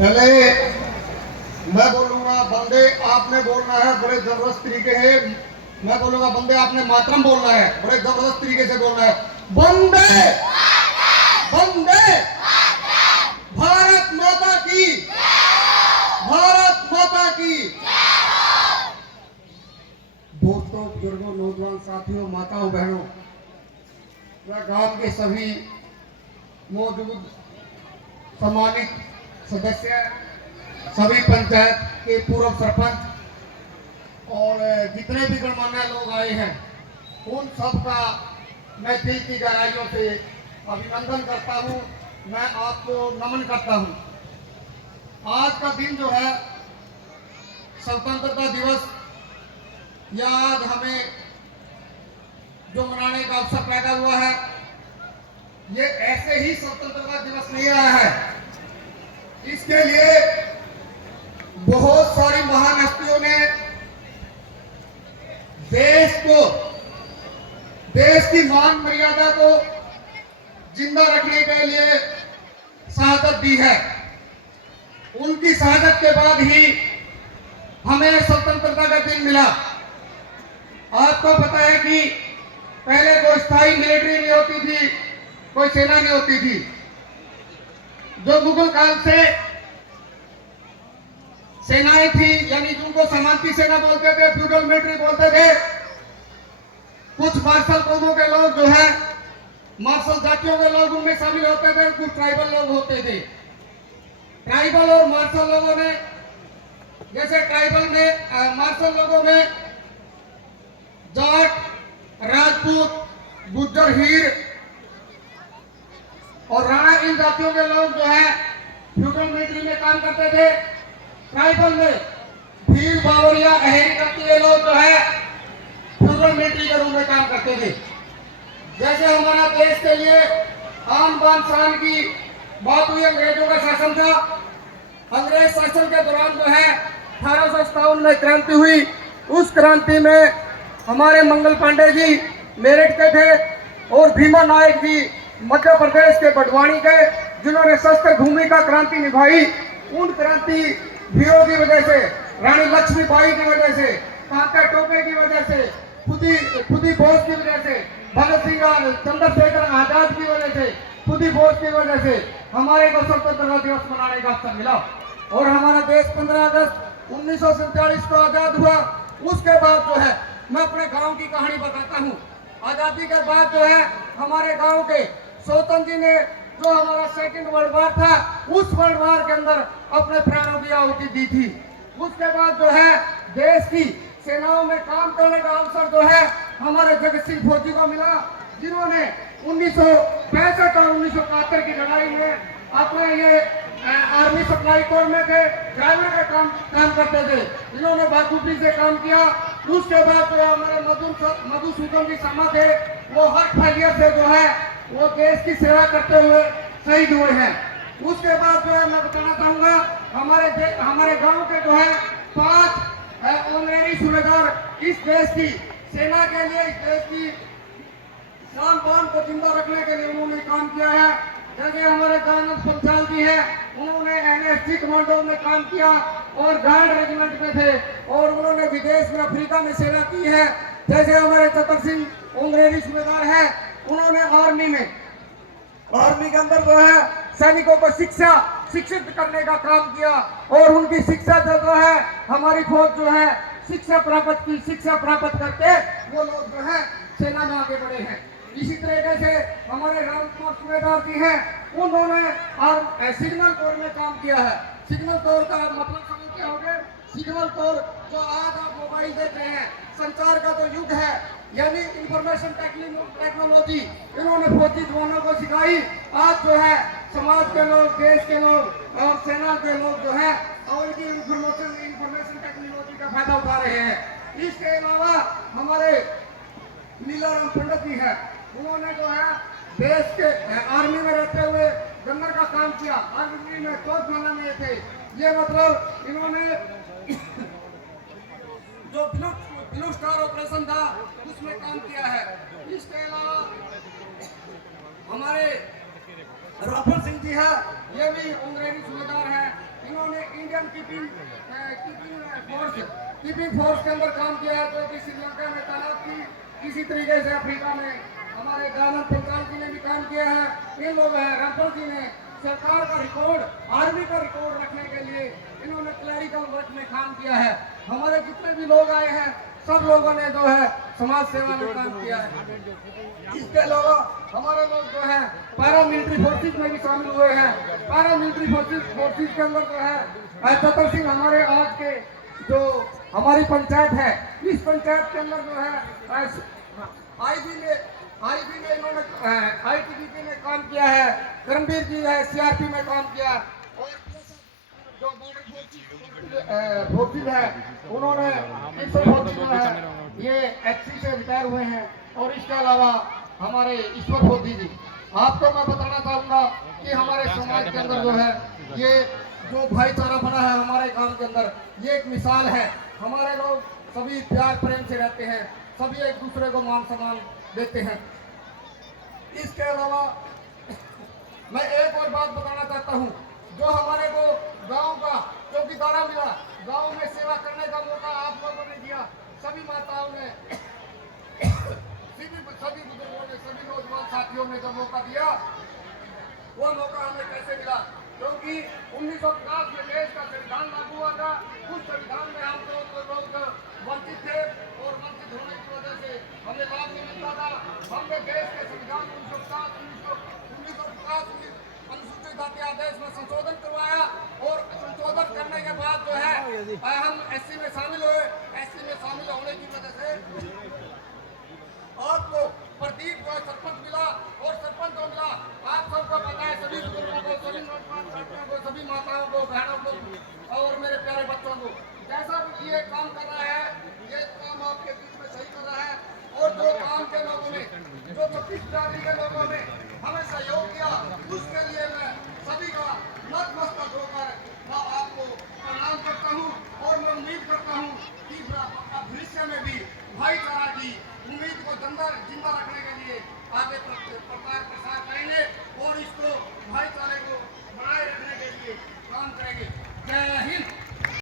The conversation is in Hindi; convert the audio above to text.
पहले मैं बोलूंगा बंदे, आपने बोलना है बड़े जबरदस्त तरीके से। मैं बोलूंगा बंदे, आपने मातरम बोलना है, बड़े जबरदस्त तरीके से बोलना है। बंदे बंदे भारत माता की, भारत माता की। दोस्तों, बुजुर्गों, नौजवान साथियों, माताओं, बहनों, मैं गांव के सभी मौजूद सम्मानित सदस्य, सभी पंचायत के पूर्व सरपंच और जितने भी गणमान्य लोग आए हैं, उन सब का मैं दिल की गहराइयों से अभिनंदन करता हूं। मैं आपको नमन करता हूं। आज का दिन जो है स्वतंत्रता दिवस, या आज हमें जो मनाने का अवसर पैदा हुआ है, ये ऐसे ही स्वतंत्रता दिवस नहीं आया है। इसके लिए बहुत सारी महान हस्तियों ने देश की मान मर्यादा को जिंदा रखने के लिए शहादत दी है। उनकी शहादत के बाद ही हमें स्वतंत्रता का दिन मिला। आपको पता है कि पहले कोई स्थायी मिलिट्री नहीं होती थी, कोई सेना नहीं होती थी। जो मुगल काल से सेनाएं थी, यानी जिनको सामंती सेना बोलते थे, फ्यूडल मिलिट्री बोलते थे। कुछ मार्शल कौमों के लोग जो है, मार्शल जातियों के लोग उनमें शामिल होते थे, कुछ ट्राइबल लोग होते थे। ट्राइबल और मार्शल लोगों ने, जैसे ट्राइबल में मार्शल लोगों में जाट, राजपूत, गुज्जर, हीर और राणा, इन जातियों के लोग जो है फ्यूडल मिलिट्री में काम करते थे। ट्राइबल में भील, बावरिया, अहेरी करती हुए लोग जो है फ्यूडल मिलिट्री के रूप में काम करते थे। जैसे हमारा देश के लिए आन बान शान की बात हुई, अंग्रेजों का शासन था। अंग्रेज शासन के दौरान जो है 1857 में क्रांति हुई। उस क्रांति में हमारे मंगल पांडे जी मेरठ के थे और भीमा नायक जी मध्य प्रदेश के बड़वानी के, जिन्होंने शस्त्र भूमि का क्रांति निभाई। उन क्रांति वीरों की वजह से, रानी लक्ष्मीबाई की वजह से, कांता टोपे की वजह से, खुदी बोस की वजह से, भगत सिंह, चंद्रशेखर आजाद की वजह से, खुदी बोस की वजह से हमारे को स्वतंत्रता दिवस मनाने का अवसर मिला। और हमारा देश 15 अगस्त 1947 को आजाद हुआ। उसके बाद जो है, मैं अपने गांव की कहानी बताता हूँ। आजादी के बाद जो है, हमारे गांव के स्वतंत्र जी ने, जो हमारा सेकंड वर्ल्ड वार था, उस वर्ल्ड वार के अंदर अपने प्राणों की आहुति दी थी। उसके बाद जो है, देश की सेनाओं में काम करने का अवसर जो है हमारे जगत सिंह फौजी को मिला, जिन्होंने 1965 और 1971 की लड़ाई में अपने ये आर्मी सप्लाई कोर में थे, ड्राइवर का काम करते थे। इन्होंने बखूबी से काम किया। उसके बाद जो हमारे मधुसूदन जी शर्मा थे, वो हार्ट फेलियर से जो है वो देश की सेवा करते हुए शहीद हुए हैं। उसके बाद जो है, मैं बताना चाहूंगा, हमारे गांव के जो है 5 ऑनरेरी सूबेदार इस देश की सेना के लिए, इस देश की शान बान को जिंदा रखने के लिए उन्होंने काम किया है। जैसे हमारे दानंद पंचाल जी हैं, उन्होंने एनएसजी कमांडो में काम किया और गार्ड रेजिमेंट में थे, और उन्होंने विदेश में, अफ्रीका में सेवा की है। जैसे हमारे चतर सिंह ऑनरेरी सूबेदार है, उन्होंने आर्मी के अंदर जो है सैनिकों को शिक्षित करने का काम किया, और उनकी शिक्षा जो है हमारी फौज जो है शिक्षा प्राप्त करके वो लोग जो है सेना में आगे बढ़े हैं। इसी तरीके से हमारे राम कुमार सूबेदार जी हैं, उन्होंने सिग्नल कोर में काम किया है। सिग्नल कोर का मतलब समझ क्या हो गया? सिग्नल कोर जो आज आप मोबाइल देख रहे हैं, संचार का जो युग है, यानी इंफॉर्मेशन टेक्नोलॉजी, इन्होंने फौजी जवानों को सिखाई। आज जो है समाज के लोग, देश के लोग और सेना के लोग जो है और इनकी इंफॉर्मेशन टेक्नोलॉजी का फायदा उठा रहे हैं। इसके अलावा हमारे नीलाराम पंडित जी है, उन्होंने जो है देश के आर्मी में रहते हुए गन्नर का काम किया। आर्मी में तोपखाना में थे। ये मतलब इन्होंने जो ब्लू स्टार ऑपरेशन था उसमें काम किया है। इसके अलावा हमारे राफल सिंह जी है, ये भी अंग्रेजी सूबेदार है। इन्होंने इंडियन कीपिंग फोर्स के अंदर काम किया है, जो कि श्रीलंका में तैनात थी। इसी तरीके से अफ्रीका में हमारे दानव पंचाल जी ने भी काम किया है। इन लोग हैं राफल जी ने सरकार का रिकॉर्ड, आर्मी का रिकॉर्ड रखने के लिए इन्होंने क्लैरिकल वर्क में काम किया है। हमारे जितने भी लोग आए हैं सब लोगों ने जो है समाज सेवा में काम किया है। इसके अलावा हमारे लोग जो है पैरामिलिट्री फोर्सेज में भी शामिल हुए हैं। पैरामिलिट्री फोर्सेज के अंदर जो है चतर सिंह हमारे आज के जो हमारी पंचायत है, इस पंचायत के अंदर जो है आईबी में इन्होंने आईटीबीपी में काम किया है। करमवीर जी है, सीआरपी में काम किया। और जो बॉर्डर फोर्सेज है उन्होंने ये एचसी से रिटायर हुए हैं। और इसके अलावा हमारे ईश्वर मोदी जी, आपको मैं बताना चाहूंगा कि हमारे समाज के अंदर जो है ये जो भाईचारा बना है हमारे काम के अंदर, ये एक मिसाल है। हमारे लोग सभी प्यार प्रेम से रहते हैं, सभी एक दूसरे को मान सम्मान देते हैं। इसके अलावा मैं एक और बात बताना चाहता हूँ, जो हमारे को गांव का चौकीदारा मिला, गांव में सेवा करने का मौका आप लोगों ने दिया, सभी माताओं ने, सभी बुजुर्गों ने, सभी नौजवान साथियों ने जब मौका दिया, वो मौका हमें कैसे मिला? क्योंकि 1950 में देश का संविधान लागू हुआ था। उस संविधान में हम लोग वंचित थे और वंचित होने की वजह से हमें लाभ नहीं मिलता था। हमने देश के संविधान 1950 अनुसूचित जाति आदेश में संशोधन करवाया और संशोधन करने के बाद जो है हम एससी में शामिल हुए। एससी में शामिल होने की वजह से आपको प्रदीप को सरपंच मिला और सरपंच को मिला। आप सबको पता है, सभी बुजुर्गों को, सभी नौजवान साथियों को, सभी माताओं को, बहनों को और मेरे प्यारे बच्चों को, जैसा भी ये काम कर रहा है, ये काम आपके बीच में सही कर रहा है। और जो काम के लोगों ने, जो 26 जाति के लोगों ने हमें सहयोग किया, उसके लिए मैं सभी का नतमस्तक होकर मैं आपको प्रणाम करता हूँ। और मैं उम्मीद करता हूँ कि भविष्य में भी भाईचारा की उम्मीद को जिंदा रखने के लिए आगे प्रचार प्रसार करेंगे और इसको भाईचारे को बनाए रखने के लिए काम करेंगे। जय हिंद।